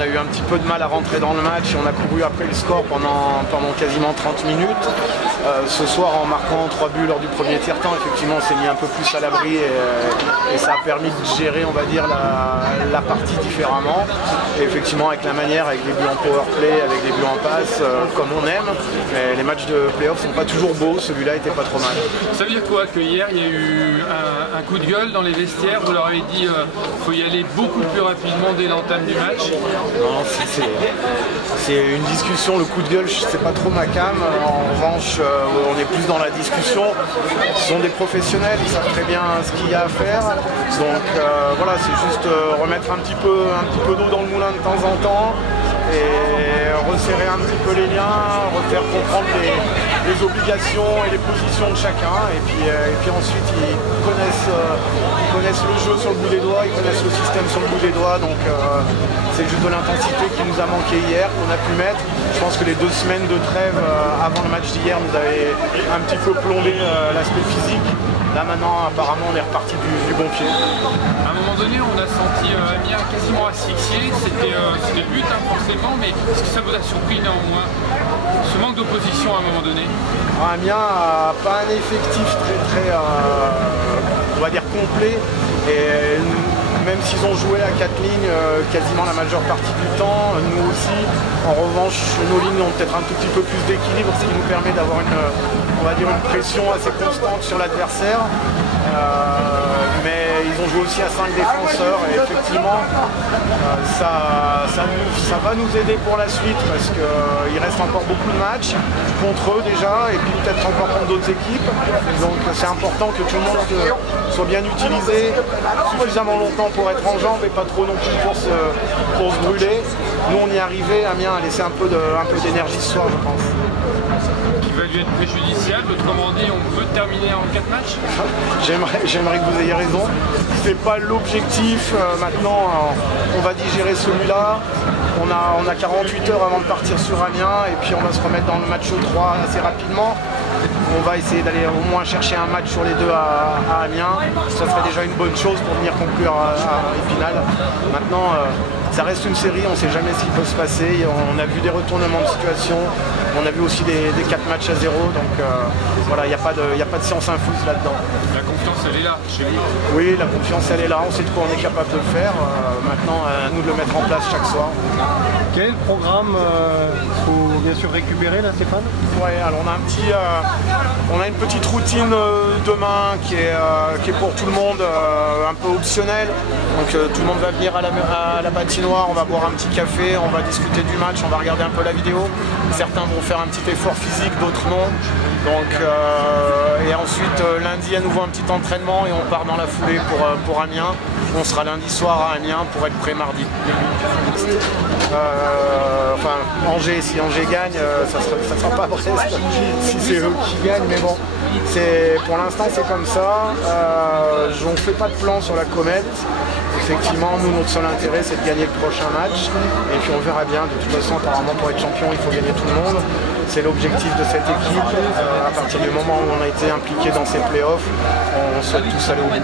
On a eu un petit peu de mal à rentrer dans le match et on a couru après le score pendant quasiment 30 minutes. Ce soir, en marquant 3 buts lors du premier tiers-temps, effectivement, on s'est mis un peu plus à l'abri et ça a permis de gérer, on va dire, la partie différemment. Et effectivement, avec la manière, avec des buts en power play, avec des buts en passe, comme on aime. Mais les matchs de play-off sont pas toujours beaux, celui-là était pas trop mal. Ça veut dire quoi que hier, il y a eu un coup de gueule dans les vestiaires, vous leur avez dit faut y aller beaucoup plus rapidement dès l'entame du match? Non, c'est une discussion, le coup de gueule, c'est pas trop ma cam. En revanche, on est plus dans la discussion. Ce sont des professionnels, ils savent très bien ce qu'il y a à faire. Donc voilà, c'est juste remettre un petit peu d'eau dans le moulin de temps en temps et resserrer un petit peu les liens, refaire comprendre les obligations et les positions de chacun. Et puis ensuite, ils connaissent le jeu sur le bout des doigts, ils connaissent le système sur le bout des doigts. Donc c'est juste de l'intensité qui nous a manqué hier, qu'on a pu mettre. Je pense que les 2 semaines de trêve avant le match d'hier nous avaient un petit peu plombé l'aspect physique. Là maintenant, apparemment, on est reparti du bon pied. À un moment donné, on a senti Amiens quasiment asphyxié. C'était le but, hein, forcément, mais est-ce que ça vous a surpris néanmoins, ce manque d'opposition à un moment donné? Amiens n'a pas un effectif très on va dire complet. Et même s'ils ont joué à 4 lignes quasiment la majeure partie du temps, nous aussi, en revanche, nos lignes ont peut-être un tout petit peu plus d'équilibre, ce qui nous permet d'avoir on va dire une pression assez constante sur l'adversaire. Mais ils ont joué aussi à 5 défenseurs et effectivement ça va nous aider pour la suite parce qu'il reste encore beaucoup de matchs contre eux déjà et puis peut-être encore contre d'autres équipes. Donc c'est important que tout le monde soit bien utilisé suffisamment longtemps pour être en jambes et pas trop non plus pour se brûler. Nous on y est arrivé, Amiens a laissé un peu d'énergie ce soir je pense. Qui va lui être préjudiciable, autrement dit on peut terminer en 4 matchs? J'aimerais que vous ayez raison. C'est pas l'objectif. Maintenant on va digérer celui-là. On a 48 heures avant de partir sur Amiens et puis on va se remettre dans le match 3 assez rapidement. On va essayer d'aller au moins chercher un match sur les 2 à Amiens. Ça serait déjà une bonne chose pour venir conclure à Épinal. Maintenant, ça reste une série, on ne sait jamais ce qui peut se passer. On a vu des retournements de situation, on a vu aussi des 4 matchs à 0. Donc voilà, il n'y a pas de science infuse là-dedans. La confiance, elle est là chez vous? Oui, la confiance, elle est là. On sait de quoi on est capable de le faire. Maintenant, à nous de le mettre en place chaque soir. Quel programme faut bien sûr récupérer là, Stéphane? Ouais, alors on a une petite routine demain qui est pour tout le monde un peu optionnelle. Donc tout le monde va venir à la patinoire, on va boire un petit café, on va discuter du match, on va regarder un peu la vidéo. Certains vont faire un petit effort physique, d'autres non. Donc, et ensuite lundi à nouveau un petit entraînement et on part dans la foulée pour Amiens. On sera lundi soir à Amiens pour être prêt mardi. Enfin, Angers, si Angers gagne, ça sera pas Brest si c'est eux qui gagnent, mais bon, pour l'instant c'est comme ça. On ne fait pas de plan sur la comète. Effectivement, nous, notre seul intérêt, c'est de gagner le prochain match. Et puis on verra bien. De toute façon, apparemment, pour être champion, il faut gagner tout le monde. C'est l'objectif de cette équipe. À partir du moment où on a été impliqué dans ces playoffs, on souhaite tous aller au bout.